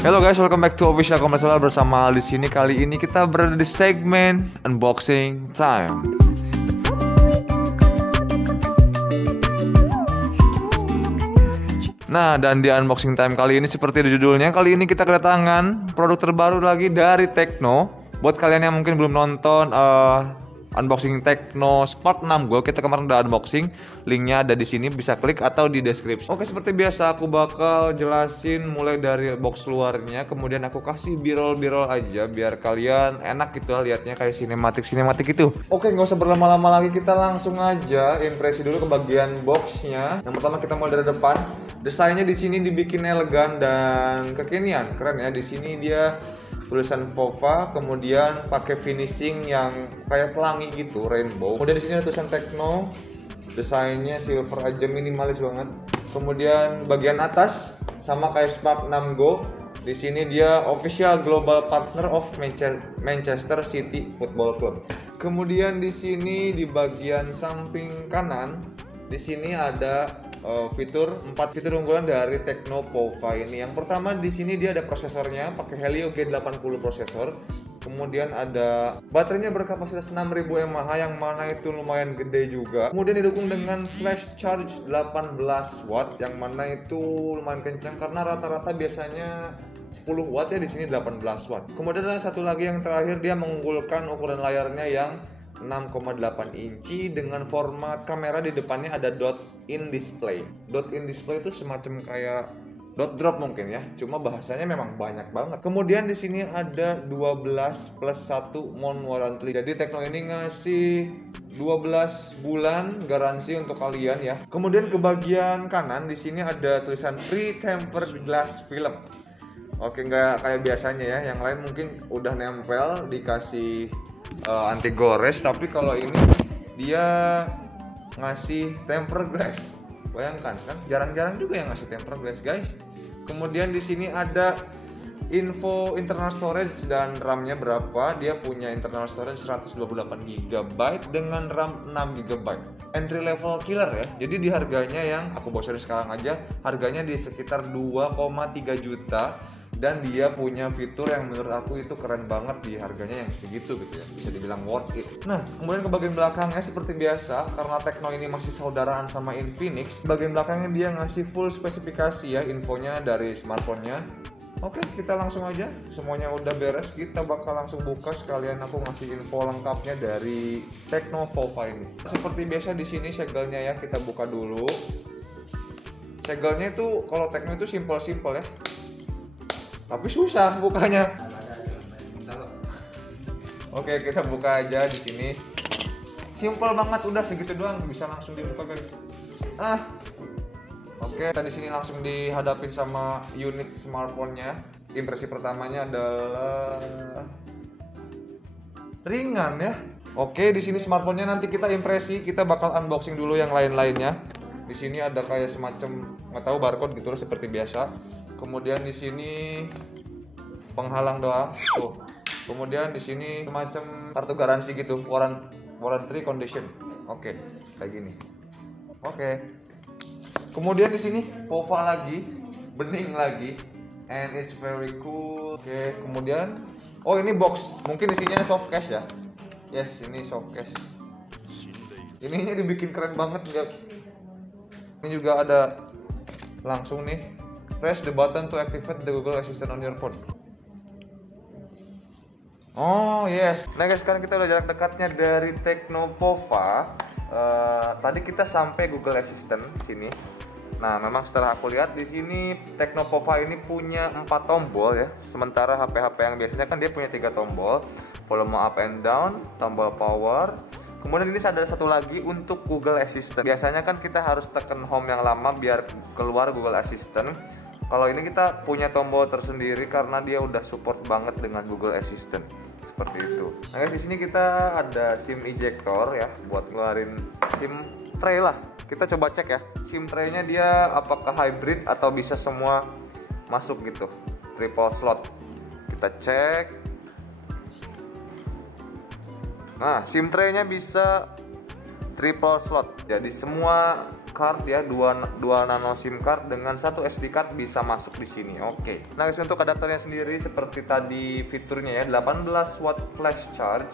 Hello guys, welcome back to Official Komersial bersama Al di sini. Kali ini kita berada di segmen unboxing time. Nah, dan di unboxing time kali ini seperti di judulnya, kali ini kita kedatangan produk terbaru lagi dari Tecno. Buat kalian yang mungkin belum nonton unboxing Tecno Spark 6 Go, kita kemarin udah unboxing. Linknya ada di sini, bisa klik atau di deskripsi. Oke, seperti biasa aku bakal jelasin mulai dari box luarnya, kemudian aku kasih b-roll aja biar kalian enak gitu lihatnya kayak sinematik itu. Oke, nggak usah berlama-lama lagi, kita langsung aja impresi dulu ke bagian boxnya. Yang pertama kita mulai dari depan. Desainnya di sini dibikin elegan dan kekinian, keren ya. Di sini dia tulisan Pova, kemudian pakai finishing yang kayak pelangi gitu, rainbow. Kemudian di sini ada tulisan Tecno, desainnya silver aja, minimalis banget. Kemudian bagian atas sama kayak Spark 6 Go. Di sini dia official global partner of Manchester City Football Club. Kemudian di sini di bagian samping kanan, di sini ada fitur 4 fitur unggulan dari Tecno Pova ini. Yang pertama di sini dia ada prosesornya, pakai Helio G80 prosesor. Kemudian ada baterainya berkapasitas 6000 mAh yang mana itu lumayan gede juga. Kemudian didukung dengan flash charge 18 watt yang mana itu lumayan kencang karena rata-rata biasanya 10 watt ya, di sini 18 watt. Kemudian ada satu lagi yang terakhir, dia mengunggulkan ukuran layarnya yang 6,8 inci dengan format kamera di depannya ada dot-in display. Dot-in display itu semacam kayak dot drop mungkin ya, cuma bahasanya memang banyak banget. Kemudian di sini ada 12 plus 1 month warranty. Jadi Tecno ini ngasih 12 bulan garansi untuk kalian ya. Kemudian ke bagian kanan di sini ada tulisan free tempered glass film. Oke, nggak kayak biasanya ya, yang lain mungkin udah nempel dikasih anti gores, tapi kalau ini dia ngasih tempered glass. Bayangkan kan, jarang-jarang juga yang ngasih tempered glass guys. Kemudian di sini ada info internal storage dan RAM-nya berapa. Dia punya internal storage 128 GB dengan RAM 6 GB. Entry level killer ya. Jadi di harganya yang aku bocorin sekarang aja, harganya di sekitar 2,3 juta. Dan dia punya fitur yang menurut aku itu keren banget di harganya yang segitu gitu ya, bisa dibilang worth it. Nah, kemudian ke bagian belakangnya seperti biasa, karena Tecno ini masih saudaraan sama Infinix, bagian belakangnya dia ngasih full spesifikasi ya, infonya dari smartphone-nya. Oke, kita langsung aja, semuanya udah beres, kita bakal langsung buka sekalian aku ngasih info lengkapnya dari Tecno Pova ini. Seperti biasa di sini segelnya ya, kita buka dulu. Segelnya itu kalau Tecno itu simple ya. Tapi susah bukanya. Oke, kita buka aja di sini. Simple banget, udah segitu doang bisa langsung dibuka guys. Oke, kita di sini langsung dihadapin sama unit smartphone-nya. Impresi pertamanya adalah ringan ya. Oke, di sini smartphone-nya, nanti kita impresi, kita bakal unboxing dulu yang lain-lainnya. Di sini ada kayak semacam nggak tahu barcode gitu loh seperti biasa. Kemudian di sini penghalang doang tuh. Kemudian di sini semacam kartu garansi gitu, warranty condition. Oke, kayak gini. Oke. Kemudian di sini Pova lagi, bening lagi, and it's very cool. Oke, kemudian ini box, mungkin isinya soft case ya. Yes, ini soft case. Ininya dibikin keren banget enggak? Ini juga ada langsung nih, press the button to activate the Google Assistant on your phone. Oh yes. Nah guys, sekarang kita udah jarak dekatnya dari Tecno Pova. Tadi kita sampai Google Assistant sini. Nah, memang setelah aku lihat di sini Tecno Pova ini punya 4 tombol ya. Sementara HP-HP yang biasanya kan dia punya 3 tombol, volume up and down, tombol power. Kemudian ini ada satu lagi untuk Google Assistant. Biasanya kan kita harus tekan home yang lama biar keluar Google Assistant. Kalau ini kita punya tombol tersendiri karena dia udah support banget dengan Google Assistant. Seperti itu. Nah guys, di sini kita ada SIM ejector ya, buat ngeluarin SIM tray lah. Kita coba cek ya, SIM tray-nya dia apakah hybrid atau bisa semua masuk gitu, triple slot. Kita cek. Nah, SIM tray-nya bisa triple slot. Jadi semua card ya, dua nano SIM card dengan satu SD card bisa masuk di sini. Oke. Nah, guys, untuk adapternya sendiri seperti tadi fiturnya ya, 18 watt flash charge.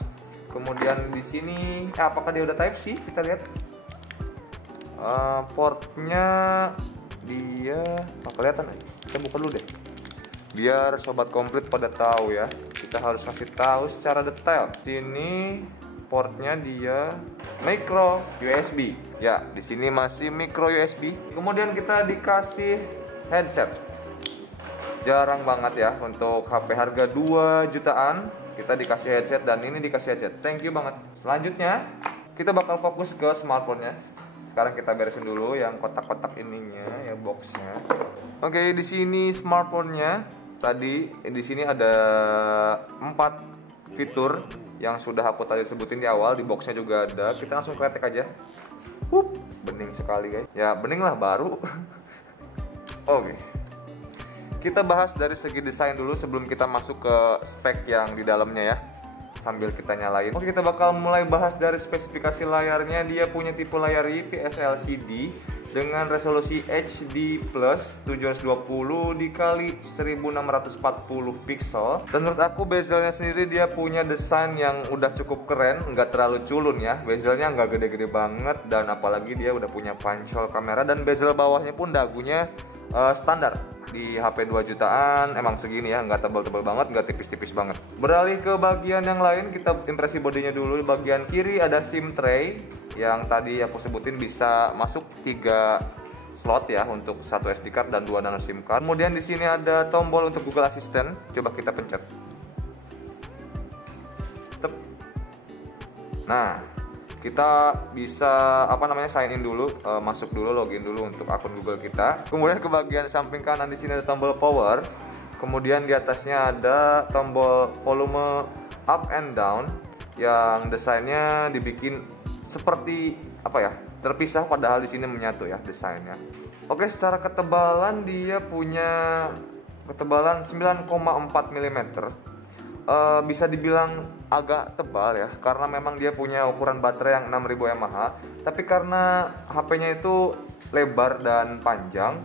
Kemudian di sini apakah dia udah Type C? Kita lihat. Portnya dia kelihatan aja. Kita buka dulu deh. Biar sobat komplit pada tahu ya. Kita harus kasih tahu secara detail. Sini portnya dia micro USB. Ya, di sini masih micro USB. Kemudian kita dikasih headset. Jarang banget ya untuk HP harga 2 jutaan kita dikasih headset, dan ini dikasih headset. Thank you banget. Selanjutnya kita bakal fokus ke smartphone-nya. Sekarang kita beresin dulu yang kotak-kotak ininya, ya boxnya. Oke, di sini smartphone-nya. Tadi di sini ada 4 fitur yang sudah aku tadi sebutin di awal. Di boxnya juga ada. Kita langsung kretek aja. Bening sekali guys. Ya bening lah baru. Oke. Kita bahas dari segi desain dulu sebelum kita masuk ke spek yang di dalamnya ya. Sambil kita nyalain. Oke, kita bakal mulai bahas dari spesifikasi layarnya. Dia punya tipe layar IPS LCD dengan resolusi HD plus 720 dikali 1640 pixel. Dan menurut aku bezelnya sendiri dia punya desain yang udah cukup keren, nggak terlalu culun ya. Bezelnya nggak gede-gede banget, dan apalagi dia udah punya punch-hole kamera, dan bezel bawahnya pun dagunya standar. Di HP 2 jutaan emang segini ya, nggak tebal-tebal banget, nggak tipis-tipis banget. Beralih ke bagian yang lain, kita impresi bodinya dulu. Di bagian kiri ada SIM tray yang tadi aku sebutin bisa masuk 3 slot ya untuk satu SD card dan 2 nano SIM card. Kemudian di sini ada tombol untuk Google Assistant. Coba kita pencet. Tep. Nah, kita bisa sign in dulu, masuk dulu, login dulu untuk akun Google kita. Kemudian ke bagian samping kanan di sini ada tombol power. Kemudian di atasnya ada tombol volume up and down yang desainnya dibikin seperti terpisah, padahal di sini menyatu ya desainnya. Oke, secara ketebalan dia punya ketebalan 9,4 mm. Bisa dibilang agak tebal ya, karena memang dia punya ukuran baterai yang 6000 mAh. Tapi karena HP-nya itu lebar dan panjang,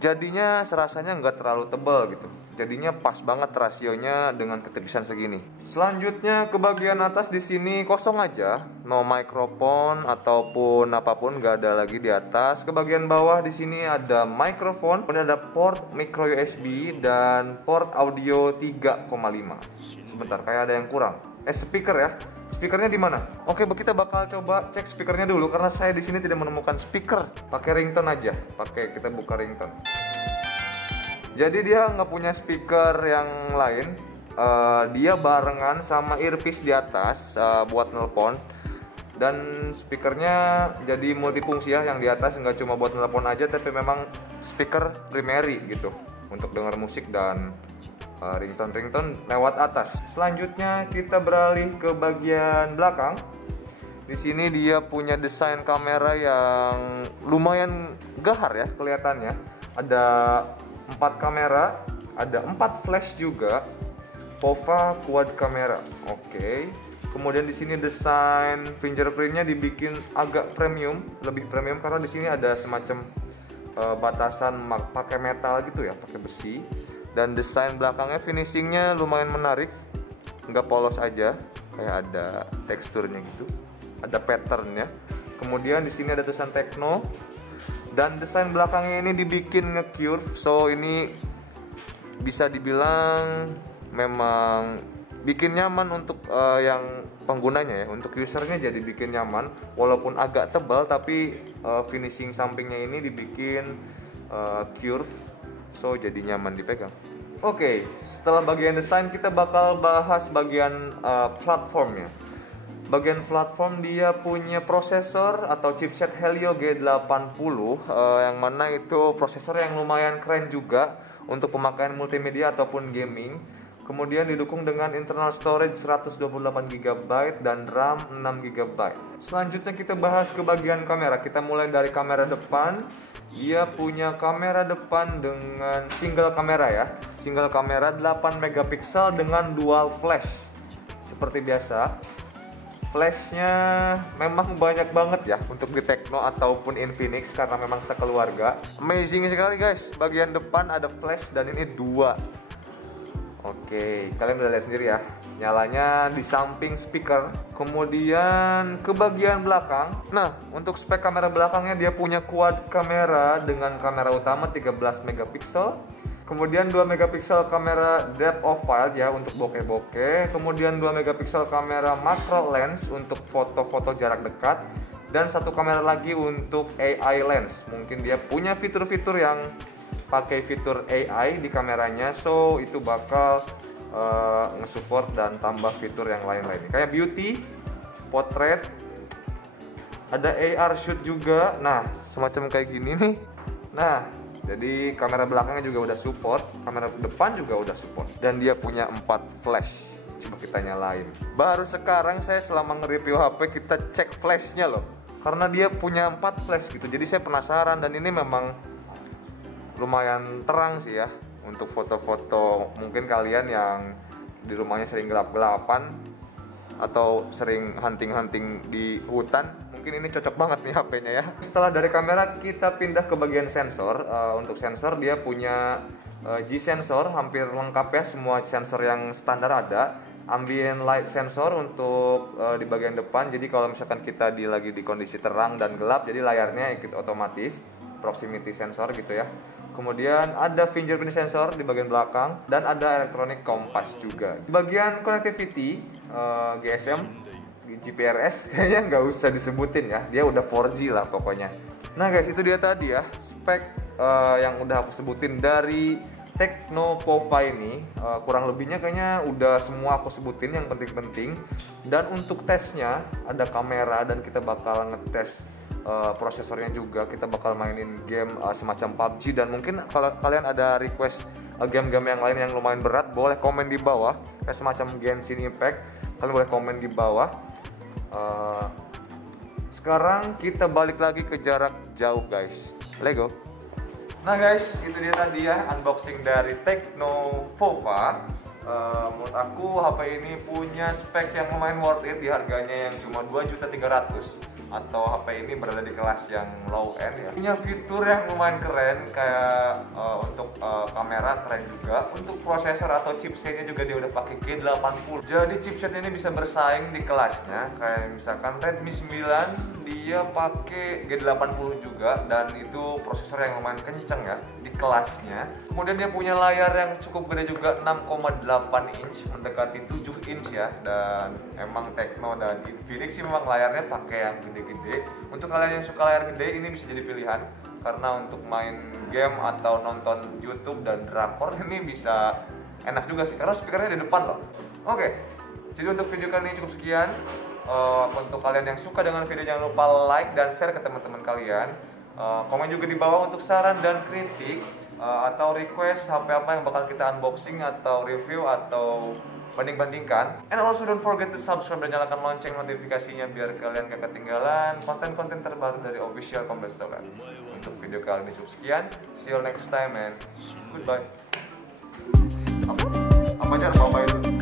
jadinya serasanya nggak terlalu tebal gitu. Jadinya pas banget rasionya dengan ketipisan segini. Selanjutnya ke bagian atas di sini kosong aja, no microphone ataupun apapun, nggak ada lagi di atas. Ke bagian bawah di sini ada microphone, kemudian ada port micro USB dan port audio 3,5. Sebentar, kayak ada yang kurang. Speaker ya. Speakernya di mana? Oke, kita bakal coba cek speakernya dulu karena saya di sini tidak menemukan speaker. Pakai ringtone aja. Kita buka ringtone. Jadi dia nggak punya speaker yang lain. Dia barengan sama earpiece di atas buat nelpon. Dan speakernya jadi multifungsi ya. Yang di atas nggak cuma buat nelpon aja, tapi memang speaker primary gitu untuk dengar musik dan ringtone lewat atas. Selanjutnya kita beralih ke bagian belakang. Di sini dia punya desain kamera yang lumayan gahar ya kelihatannya. Ada 4 kamera, ada 4 flash juga, POVA quad kamera. Oke. Kemudian di sini desain fingerprintnya dibikin agak premium, lebih premium karena di sini ada semacam batasan pakai metal gitu ya, pakai besi. Dan desain belakangnya finishingnya lumayan menarik, nggak polos aja, kayak ada teksturnya gitu, ada patternnya. Kemudian di sini ada tulisan Tecno. Dan desain belakangnya ini dibikin nge-curve, so ini bisa dibilang memang bikin nyaman untuk yang penggunanya ya, untuk usernya jadi bikin nyaman. Walaupun agak tebal, tapi finishing sampingnya ini dibikin curve, so jadi nyaman dipegang. Oke, setelah bagian desain kita bakal bahas bagian platformnya. Bagian platform dia punya prosesor atau chipset Helio G80 yang mana itu prosesor yang lumayan keren juga untuk pemakaian multimedia ataupun gaming. Kemudian didukung dengan internal storage 128GB dan RAM 6GB. Selanjutnya kita bahas ke bagian kamera. Kita mulai dari kamera depan. Dia punya kamera depan dengan single kamera ya. Single kamera 8 megapiksel dengan dual flash. Seperti biasa. Flashnya memang banyak banget ya untuk di Tecno ataupun Infinix karena memang sekeluarga. Amazing sekali guys. Bagian depan ada flash dan ini 2. Oke, kalian udah lihat sendiri ya. Nyalanya di samping speaker. Kemudian ke bagian belakang. Nah, untuk spek kamera belakangnya dia punya quad kamera dengan kamera utama 13 megapiksel. Kemudian 2 megapiksel kamera depth of field ya untuk bokeh-bokeh. Kemudian 2 megapiksel kamera macro lens untuk foto-foto jarak dekat. Dan 1 kamera lagi untuk AI lens. Mungkin dia punya fitur-fitur yang pakai fitur AI di kameranya. So itu bakal nge-support dan tambah fitur yang lain-lain. Kayak beauty, portrait, ada AR shoot juga. Nah, semacam kayak gini nih. Nah, jadi kamera belakangnya juga udah support, kamera depan juga udah support, dan dia punya 4 flash. Coba kita nyalain. Baru sekarang saya selama nge-review HP kita cek flashnya loh, karena dia punya 4 flash gitu. Jadi saya penasaran, dan ini memang lumayan terang sih ya untuk foto-foto. Mungkin kalian yang di rumahnya sering gelap-gelapan atau sering hunting-hunting di hutan, mungkin ini cocok banget nih HP-nya ya. Setelah dari kamera kita pindah ke bagian sensor. Untuk sensor dia punya G-sensor, hampir lengkap ya, semua sensor yang standar ada. Ambient light sensor untuk di bagian depan, jadi kalau misalkan kita lagi di kondisi terang dan gelap, jadi layarnya ikut otomatis. Proximity sensor gitu ya. Kemudian ada fingerprint sensor di bagian belakang, dan ada electronic compass juga. Di bagian connectivity, GSM, GPRS kayaknya nggak usah disebutin ya, dia udah 4G lah pokoknya. Nah guys, itu dia tadi ya spek yang udah aku sebutin dari Tecno Pova ini. Kurang lebihnya kayaknya udah semua aku sebutin yang penting-penting. Dan untuk tesnya ada kamera, dan kita bakal ngetes prosesornya juga. Kita bakal mainin game semacam PUBG, dan mungkin kalau kalian ada request game-game yang lain yang lumayan berat, boleh komen di bawah. Kayak semacam Genshin Impact, kalian boleh komen di bawah. Sekarang kita balik lagi ke jarak jauh guys. Let's go. Nah guys, itu dia tadi ya unboxing dari Tecno Pova. Menurut aku HP ini punya spek yang lumayan worth it di harganya yang cuma 2.300.000, atau HP ini berada di kelas yang low end ya. Punya fitur yang lumayan keren, kayak untuk kamera keren juga. Untuk prosesor atau chipsetnya juga dia udah pakai G80. Jadi chipset ini bisa bersaing di kelasnya. Kayak misalkan Redmi 9 dia pakai G80 juga, dan itu prosesor yang lumayan kenceng ya di kelasnya. Kemudian dia punya layar yang cukup gede juga, 6,8 inch, mendekati 7 inch ya. Dan emang Tecno dan Infinix sih memang layarnya pakai yang gede-gede. Untuk kalian yang suka layar gede, ini bisa jadi pilihan, karena untuk main game atau nonton YouTube dan drakor ini bisa enak juga sih, karena speakernya di depan loh. Oke, jadi untuk video kali ini cukup sekian. Untuk kalian yang suka dengan video, jangan lupa like dan share ke teman-teman kalian. Komen juga di bawah untuk saran dan kritik, atau request HP apa yang bakal kita unboxing atau review atau banding-bandingkan. And also don't forget to subscribe dan nyalakan lonceng notifikasinya biar kalian gak ketinggalan konten-konten terbaru dari official Combat Soccer. Untuk video kali ini cukup sekian. See you next time and goodbye. Apa aja bye-bye dulu.